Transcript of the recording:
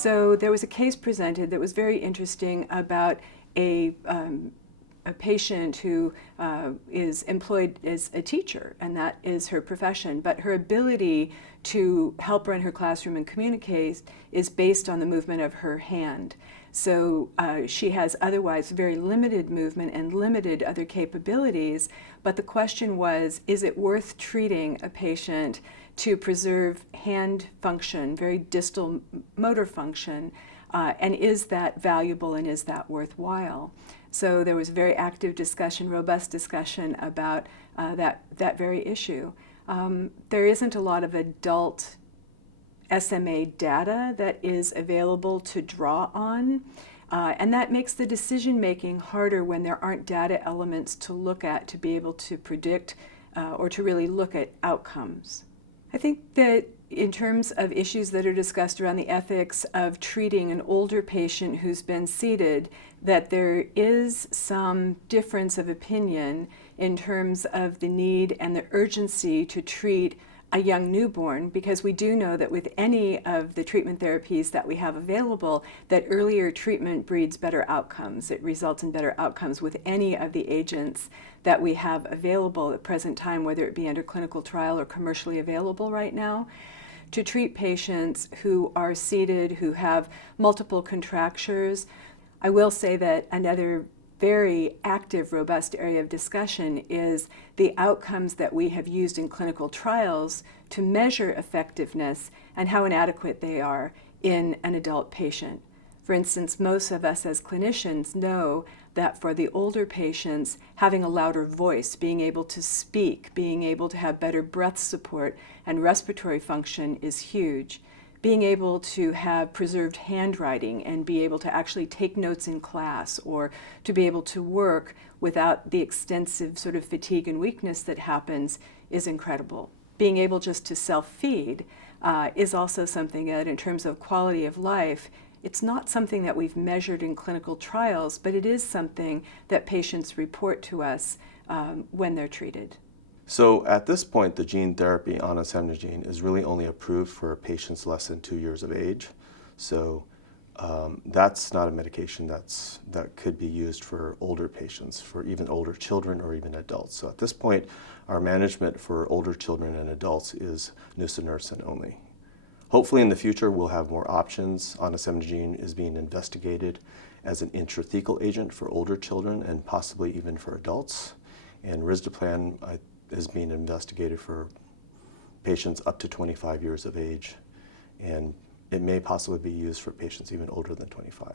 So there was a case presented that was very interesting about a patient who is employed as a teacher, and that is her profession, but her ability to help run her classroom and communicate is based on the movement of her hand. So she has otherwise very limited movement and limited other capabilities, but the question was, is it worth treating a patient to preserve hand function, very distal motor function, and is that valuable and is that worthwhile? So there was very active discussion, robust discussion about that very issue. There isn't a lot of adult SMA data that is available to draw on, and that makes the decision making harder when there aren't data elements to look at to be able to predict or to really look at outcomes. I think that in terms of issues that are discussed around the ethics of treating an older patient who's been seated, that there is some difference of opinion in terms of the need and the urgency to treat a young newborn, because we do know that with any of the treatment therapies that we have available, that earlier treatment breeds better outcomes. It results in better outcomes with any of the agents that we have available at the present time, whether it be under clinical trial or commercially available right now. To treat patients who are seated, who have multiple contractures, I will say that another very active, robust area of discussion is the outcomes that we have used in clinical trials to measure effectiveness and how inadequate they are in an adult patient. For instance, most of us as clinicians know that for the older patients, having a louder voice, being able to speak, being able to have better breath support and respiratory function is huge. Being able to have preserved handwriting and be able to actually take notes in class, or to be able to work without the extensive sort of fatigue and weakness that happens is incredible. Being able just to self-feed is also something that, in terms of quality of life, it's not something that we've measured in clinical trials, but it is something that patients report to us when they're treated. So at this point, the gene therapy onasemnogene is really only approved for patients less than 2 years of age. So that's not a medication that could be used for older patients, for even older children or even adults. So at this point, our management for older children and adults is nusinersen only. Hopefully in the future, we'll have more options. Onasemnogene is being investigated as an intrathecal agent for older children and possibly even for adults. And risdiplam is being investigated for patients up to 25 years of age, and it may possibly be used for patients even older than 25.